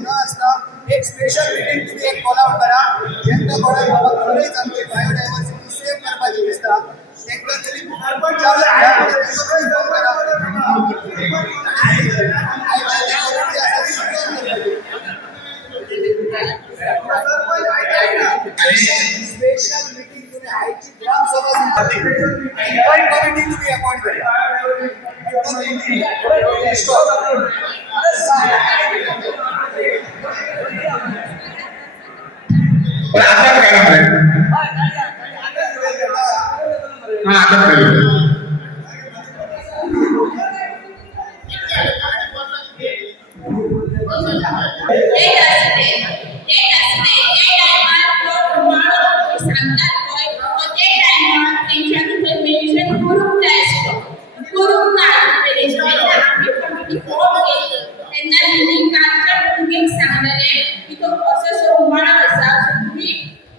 न असता एक स्पेशल मिटींग तुम्ही एक कॉल आउट करा जेंका कोणाक बाबा खरंच आमची बायोडायव्हर्सिटी सेव्ह करपाची दिसता तेंका तरी पण स्पेशल मीटिंग तुम्ही आयची ग्रामसभा कमिटी तुम्ही अपॉइंट करा पण आता काय आहे हा आता काय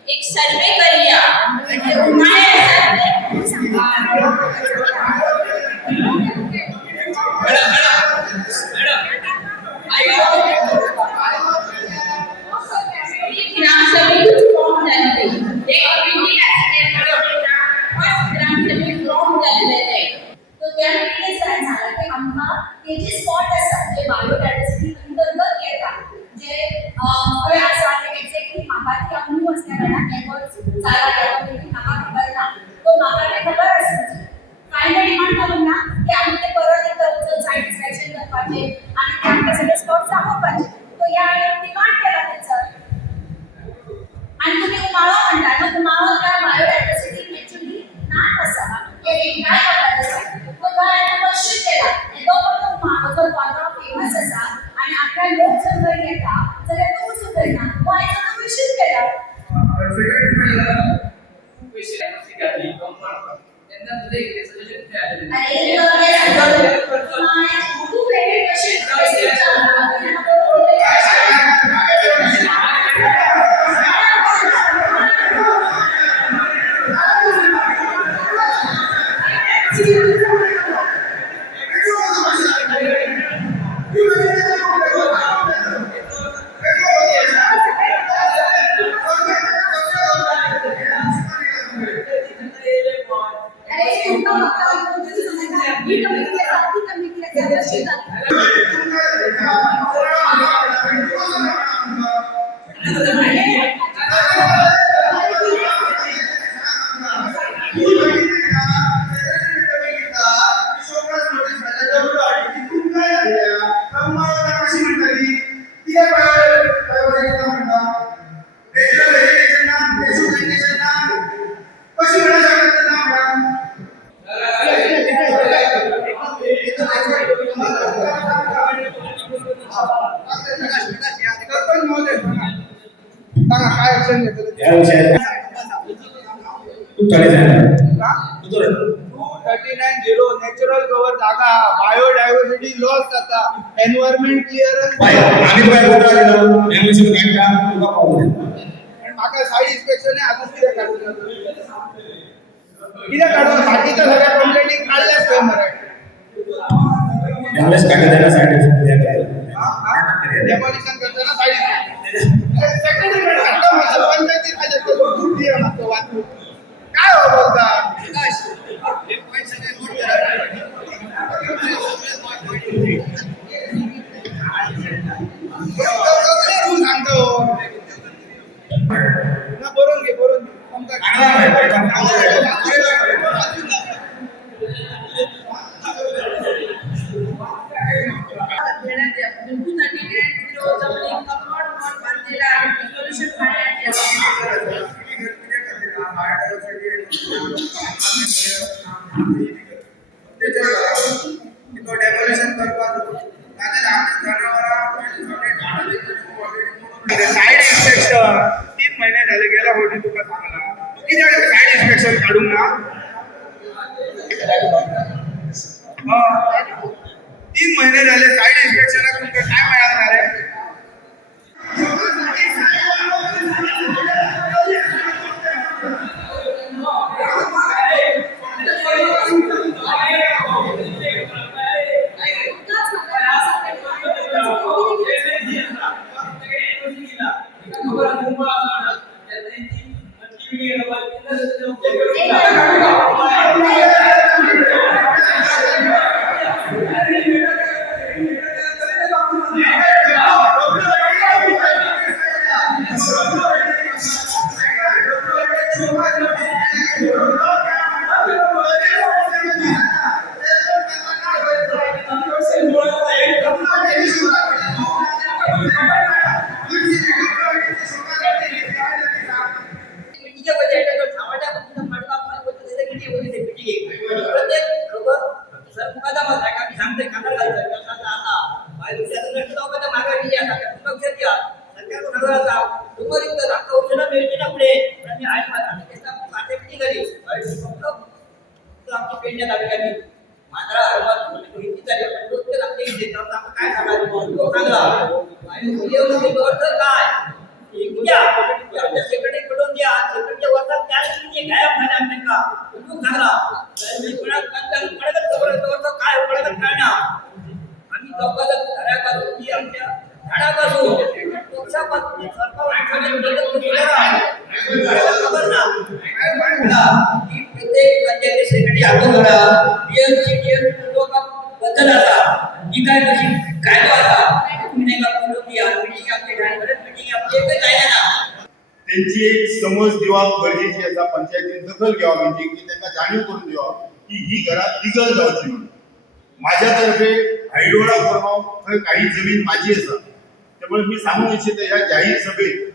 एक सर्वे करूया स्पॉट असतात जे बायोडायव्हर्सिटी अंतर्गत येतात जे एक्झॅक्टली मागाची अनुभव असल्याकडे केवळ चाला मागा तो मागाने खबर असतो काय डिमांड करून ना की आम्ही ते परत एकदा साईड इन्स्पेक्शन करपाचे आणि त्यामध्ये सगळे स्पॉट दाखवपाचे तो या डिमांड केला त्याचा आणि तुम्ही उमाळा म्हणता मग उमाळा त्या बायोडायव्हर्सिटी ऍक्च्युअली नाट असा की काय करायचं तो काय क्वेश्चन केला तो पण उमाळा जो वाटा फेमस असा आणि अख्ख्या लोक जर येता जाल्यार तो सुद्धा वाय तो क्वेश्चन केला नॅचरल कव्हर जागा बायोडायव्हर्सिटी लॉस जाता एन्व्हायरमेंट क्लिअरन्स आम्ही काय बोलतो एन्व्हायरमेंट काय काम तुका पाहू माका साईड इन्स्पेक्शन अजून किती काढून काढून बाकीच्या सगळ्या कंप्लेंटिंग काढल्याच काय मराठी एन्व्हायरमेंट काढण्याला साईड इन्स्पेक्शन डेमोलिशन करताना साईड सेक्रेटरी आता पंचायती राजाचं दूर दिया मागतो वाचू काय हो बोलता सांगतो ना बरोबर घे बरोबर डेमोलिशन करपाक साईड इन्स्पेक्शन 3 महिने झाले गेल्या होती तुका सांगला तू किती साईड इन्स्पेक्शन काढून ना 3 महिने झाले साईड इन्स्पेक्शन तुमका काय मिळालं रे काय का मी सांगते कानाला घालतोय आता माझ्या दुसऱ्याचं नष्ट जाऊ का मागे मी आता लक्षात घ्या सरकार ठरवायचा तुम्हाला इथं दाखवा उचलला मिळते ना पुढे आणि आज आम्ही त्याचा पाठे किती झाली फक्त आमची पेंड्या लागली आली मात्रा हरवत किती झाली पण रोजचे लागते इथे तर आपण काय सांगायचं तो सांगा आणि मुलीवर अर्थ काय क्या आमच्या सेक्रेटरी कडून द्या सेक्रेटरीच्या वर्गात काय किती गायब झाले आमच्या का तू सांगा मी कोणाला कोणाला खबर काय कोणाला काय ना आम्ही चौकाला घरापासून की आमच्या झाडापासून पक्षापासून खबर ना की प्रत्येक पंचायती सेक्रेटरी आपण करा बद्दल आता ही काय कशी काय आता तुम्ही नाही का बोलून या मीटिंग आपली मीटिंग आपली एकच आहे ना त्यांची एक समज दिवा गरजेची असा पंचायतीने दखल घ्यावा म्हणजे की त्यांना जाणीव करून द्यावा की ही घरात लिगल जावची म्हणून माझ्यातर्फे हायडोळा फॉर्माव काही जमीन माझी असा त्यामुळे मी सांगू इच्छितो या जाहीर सभेत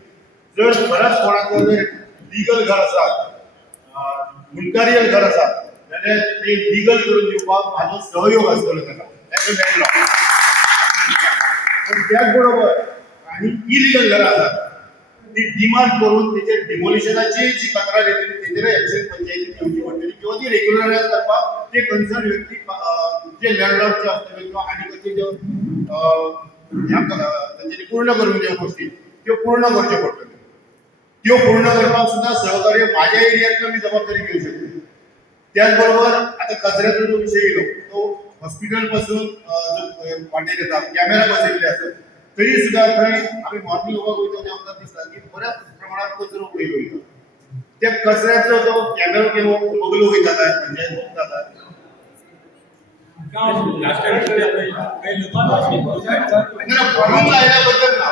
जर परत कोणाचं जर लिगल घर असाल मुलकारियल घर असाल जाल्यार ते लिगल करून दिवपाक माझो सहयोग आसतलो ताका पण त्याचबरोबर काही इलिगल घरां आसात ती डिमांड करून त्याच्या डिमोलिशनाची जी तक्रार येतली तेजेर एक्शन पंचायतीन घेवची पडटली किंवा ती रेग्युलरायज करपाक ते कन्सर्न व्यक्ती जे लँडलॉर्डचे आसतले किंवा आनी कसले ज्यो तांच्यानी पूर्ण करून ज्यो गोष्टी त्यो पूर्ण करच्यो पडटल्यो त्यो पूर्ण करपाक सुद्धा सहकार्य माझ्या एरियांतलो मी जबाबदारी घेऊ शकतो त्याचबरोबर आता कचऱ्याचा जो विषय येलो तो हॉस्पिटल पासून जो वाटेर येता कॅमेरा बसयल्ले आसत तरी सुद्धा थंय आमी मॉर्निंग वॉक वयता तेन्ना आमकां दिसता की बऱ्याच प्रमाणात कचरो उडयलो वयता त्या कचऱ्याचो जो कॅमेरा किंवा बगलो वयता काय पंचायत जाता पडून लायल्याबद्दल ना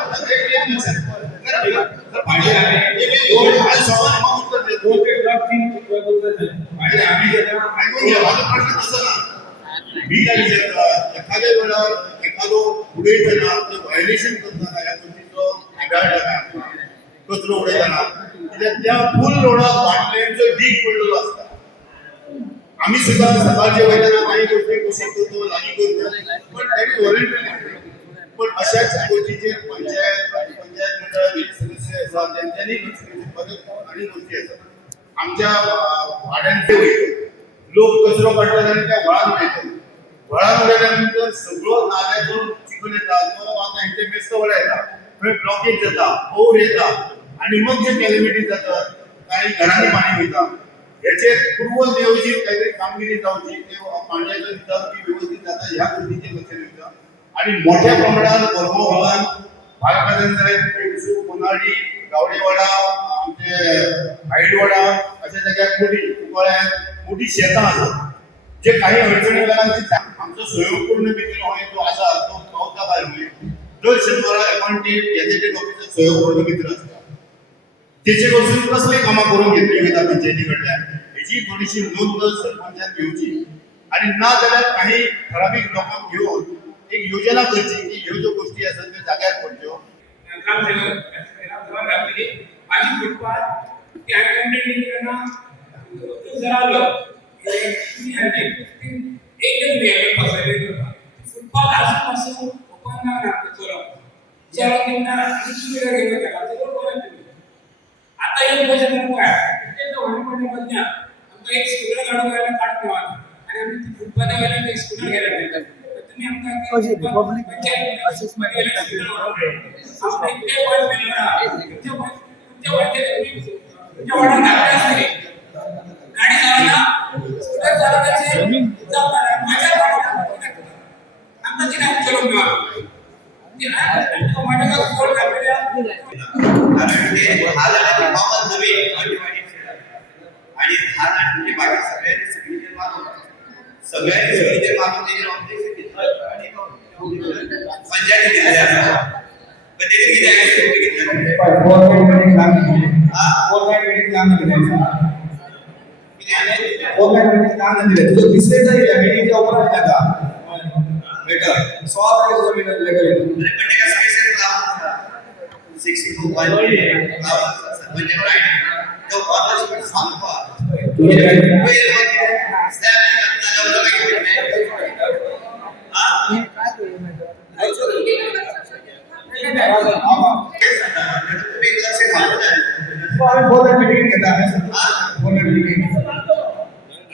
एखाद्या वेळार एखादो उडयतना व्हायलेशन करतना ह्या गोष्टीचो आढळटा कचरो उडयतना कित्याक त्या फूल रोडाक बाटल्यांचो ढीग पडलेलो आसता आम्ही सुद्धा सकाळच्या वयताना काही गोष्टी कशी करतो लागीं करतो पण तरी व्हॉलंटरी पण अशाच गोष्टीचेर पंचायत मंडळाचे सदस्य आसात त्यांच्यानी लक्ष दिवचें परत आनी गोष्टी आसात आमच्या वाड्यांचे वयता लोक कचरो काडटात आनी त्या व्हळान उडयतात व्हळान उडयल्या नंतर सगळो नाल्याचो चिखल येता तो आतां हेंचे मेस्त व्हळा येता थंय ब्लॉकेज जाता ओवर येता आनी मग जे कॅलेमिटी जातात काही घरांनी पाणी वयता याचेर पूर्व नियोजित काहीतरी कामगिरी जावची पाण्याचो निकाल ती व्यवस्थित जाता ह्या गोष्टीचेर लक्ष दिवचा आणि मोठ्या प्रमाणात भरमो भागान बाळकाजन कोनाडी गावडेवाडा आमचे हायडवाडा अशा जाग्यार मोठी शेतां आसात जे काही अडचणी लागतात आमचो सहयोगपूर्ण मित्र हो जो आसा तो पावता काय दर शेतकाराक अपॉइंटेड गॅजेटेड ऑफिसर सहयोगपूर्ण मित्र आसता तेचे वचून कसले कामां करून घेतली वयता पंचायती कडल्यान हेची थोडीशी नोंद सरपंचान घेवची आणि ना जाल्यार काही ठराविक लोकांक घेवन एक योजना करची की ह्यो ज्यो गोष्टी आसात त्यो जाग्यार पडच्यो माझी फुटपाथ ती अटेंडेंट करना जरालो एकदम वेगळे पसरले फुटपाथ आजपासून ओपन ना चलो चलो किंवा दुसरीकडे गेले त्याला ते बरोबर आता एक गोष्ट काय ते तो होणे बद्दल आमका एक स्कूटर काढून काढतो आणि आम्ही फुटपाथ गेला एक स्कूटर गेला तुम्ही आमका पब्लिक असेसमेंट आपले इथे वर मिळणार तुमच्या वडा टाकले असते गाडी चालवला स्कूटर चालवायचे माझ्या आमचा ती नाही चलवून माझ्या फोन काढलेल्या आणि बाकी सगळ्यांनी पंचायती तुम्ही लक्ष घालत आहे. आम्ही बोर्ड मीटिंग घेता बोर्ड मीटिंग